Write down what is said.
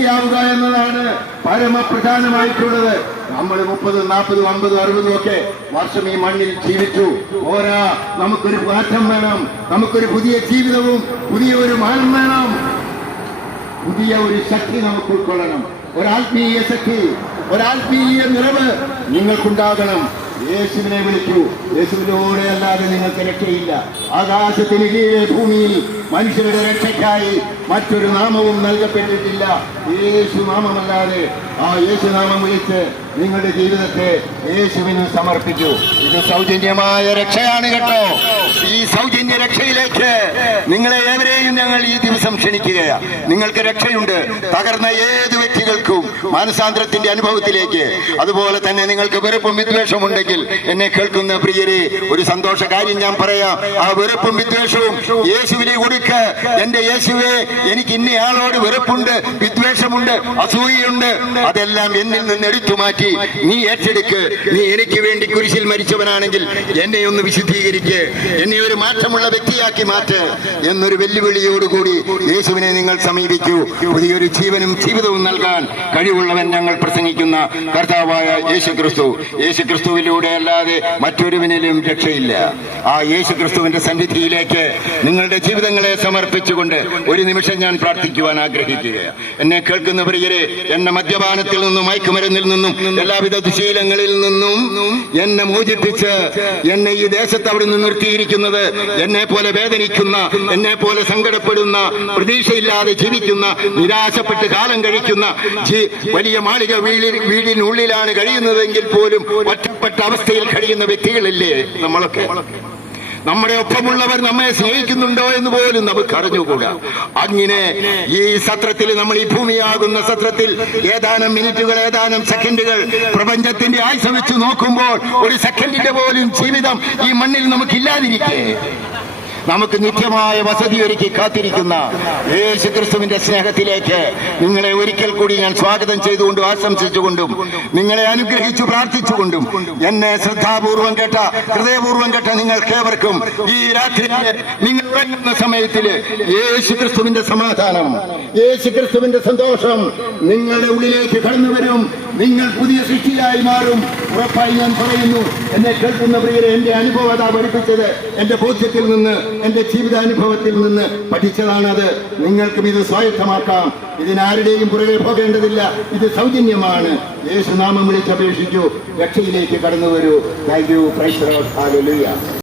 രക്ഷയാവുക എന്നതാണ് പരമപ്രധാനമായിട്ടുള്ളത്. നമ്മൾ 30, 40, 50, 60 ഒക്കെ വർഷം ഈ മണ്ണിൽ ജീവിച്ചു പോരാ. നമുക്കൊരു മാറ്റം വേണം, നമുക്കൊരു പുതിയ ജീവിതവും പുതിയ ഒരു മാനം വേണം, പുതിയ ഒരു ശക്തി നമുക്ക് ഉൾക്കൊള്ളണം. ഒരാത്മീയ ശക്തി, ഒരാത്മീയ നിറവ് നിങ്ങൾക്കുണ്ടാകണം. യേശുവിനെ വിളിക്കൂ. യേശുവിനോടെ അല്ലാതെ നിങ്ങൾക്ക് രക്ഷയില്ല. ആകാശത്തിന് കീഴെ ഭൂമിയിൽ മനുഷ്യരുടെ രക്ഷയ്ക്കായി മറ്റൊരു നാമവും നൽകപ്പെട്ടിട്ടില്ല. യേശു നാമമല്ലാതെ ആ യേശുനാമം വിളിച്ച് നിങ്ങളുടെ ജീവിതത്തെ യേശുവിന് സമർപ്പിക്കൂ. ഇത് സൗജന്യമായ രക്ഷയാണ് കേട്ടോ. ഈ സൗജന്യ രക്ഷയിലേക്ക് നിങ്ങളെ ഏവരെയും ഞങ്ങൾ ഈ ദിവസം ക്ഷണിക്കുകയാണ്. നിങ്ങൾക്ക് രക്ഷയുണ്ട്. തകർന്ന ഏത് വ്യക്തികൾക്കും മാനസാന്തരത്തിന്റെ അനുഭവത്തിലേക്ക്, അതുപോലെ തന്നെ നിങ്ങൾക്ക് വെറുപ്പും വിദ്വേഷവും ഉണ്ടെങ്കിൽ എന്നെ കേൾക്കുന്ന പ്രിയരെ, ഒരു സന്തോഷ കാര്യം ഞാൻ പറയാം. ആ വെറുപ്പും വിദ്വേഷവും യേശുവിനെ കൊടുക്ക്. എന്റെ യേശുവേ, എനിക്ക് ഇന്നയാളോട് വെറുപ്പുണ്ട്, വിദ്വേഷമുണ്ട്, അസൂയയുണ്ട്, അതെല്ലാം എന്നിൽ നിന്ന് എടുത്തു മാറ്റി നീ ഏറ്റെടുക്ക്. നീ എനിക്ക് വേണ്ടി കുരിശിൽ മരിച്ചവനാണെങ്കിൽ എന്നെ ഒന്ന് വിശുദ്ധീകരിക്ക്, എന്നെ ഒരു മാറ്റമുള്ള വ്യക്തിയാക്കി മാറ്റ് എന്നൊരു വെല്ലുവിളിയോടുകൂടി യേശുവിനെ നിങ്ങൾ സമീപിക്കൂ. പുതിയൊരു ജീവനും ജീവിതവും നൽകാൻ കഴിവുള്ളവൻ ഞങ്ങൾ പ്രസംഗിക്കുന്ന കർത്താവായ യേശു ക്രിസ്തു. യേശു ക്രിസ്തുവിലൂടെ അല്ലാതെ മറ്റൊരുവനിലും രക്ഷയില്ല. ആ യേശു ക്രിസ്തുവിന്റെ സന്നിധിയിലേക്ക് നിങ്ങളുടെ ജീവിതങ്ങളെ സമർപ്പിച്ചുകൊണ്ട് ഒരു നിമിഷം ഞാൻ പ്രാർത്ഥിക്കുവാൻ ആഗ്രഹിക്കുകയാണ്. എന്നെ കേൾക്കുന്ന പ്രിയരെ, എന്നെ മദ്യപാനത്തിൽ നിന്നും മയക്കുമരുന്നിൽ നിന്നും എല്ലാവിധ ദുശീലങ്ങളിൽ നിന്നും എന്നെ മോചിപ്പിച്ച് എന്നെ ഈ ദേശത്ത് അവിടെ നിന്ന് നിർത്തിയിരിക്കുന്നത്, എന്നെ പോലെ വേദനിക്കുന്ന, എന്നെ പോലെ സങ്കടപ്പെടുന്ന, പ്രതീക്ഷയില്ലാതെ ജീവിക്കുന്ന, നിരാശപ്പെട്ട് കാലം കഴിക്കുന്ന, വലിയ മാളിക വീടിനുള്ളിലാണ് കഴിയുന്നതെങ്കിൽ പോലും ഒറ്റപ്പെട്ട അവസ്ഥയിൽ കഴിയുന്ന വ്യക്തികളില്ലേ നമ്മളൊക്കെ? നമ്മുടെ ഒപ്പമുള്ളവർ നമ്മെ സ്നേഹിക്കുന്നുണ്ടോ എന്ന് പോലും നമുക്ക് അറിഞ്ഞുകൂടാ. അങ്ങനെ ഈ സത്രത്തിൽ, നമ്മൾ ഈ ഭൂമിയാകുന്ന സത്രത്തിൽ ഏതാനും മിനിറ്റുകൾ, ഏതാനും സെക്കൻഡുകൾ പ്രപഞ്ചത്തിന്റെ ആയുസ് വെച്ച് നോക്കുമ്പോൾ ഒരു സെക്കൻഡിന്റെ പോലും ജീവിതം ഈ മണ്ണിൽ നമുക്കില്ലാതിരിക്കേ, നമുക്ക് നിത്യമായ വസതി ഒരുക്കി കാത്തിരിക്കുന്ന യേശു ക്രിസ്തുവിന്റെ സ്നേഹത്തിലേക്ക് നിങ്ങളെ ഒരിക്കൽ കൂടി ഞാൻ സ്വാഗതം ചെയ്തുകൊണ്ടും ആശംസിച്ചുകൊണ്ടും നിങ്ങളെ അനുഗ്രഹിച്ചു പ്രാർത്ഥിച്ചുകൊണ്ടും എന്നെ ശ്രദ്ധാപൂർവം കേട്ട, ഹൃദയപൂർവ്വം കേട്ട നിങ്ങൾക്കേവർക്കും ഈ രാത്രി നിങ്ങൾ ഉറങ്ങുന്ന സമയത്തില് യേശു ക്രിസ്തുവിന്റെ സമാധാനം, യേശു ക്രിസ്തുവിന്റെ സന്തോഷം നിങ്ങളുടെ ഉള്ളിലേക്ക് കടന്നു വരും. നിങ്ങൾ പുതിയ സൃഷ്ടിയായി മാറും. ഉറപ്പായി ഞാൻ പറയുന്നു. എന്നെ കേൾക്കുന്ന പ്രിയരെ, എന്റെ അനുഭവത പഠിപ്പിച്ചത് എന്റെ ബോധ്യത്തിൽ നിന്ന്, എന്റെ ജീവിതാനുഭവത്തിൽ നിന്ന് പഠിച്ചതാണത്. നിങ്ങൾക്കും ഇത് സ്വായത്തമാക്കാം. ഇതിനാരുടെയും പുറകെ പോകേണ്ടതില്ല. ഇത് സൗജന്യമാണ്. യേശുനാമം വിളിച്ചപേക്ഷിച്ചു, രക്ഷയിലേക്ക് കടന്നു വരൂ. Thank you. Praise the Lord. Hallelujah.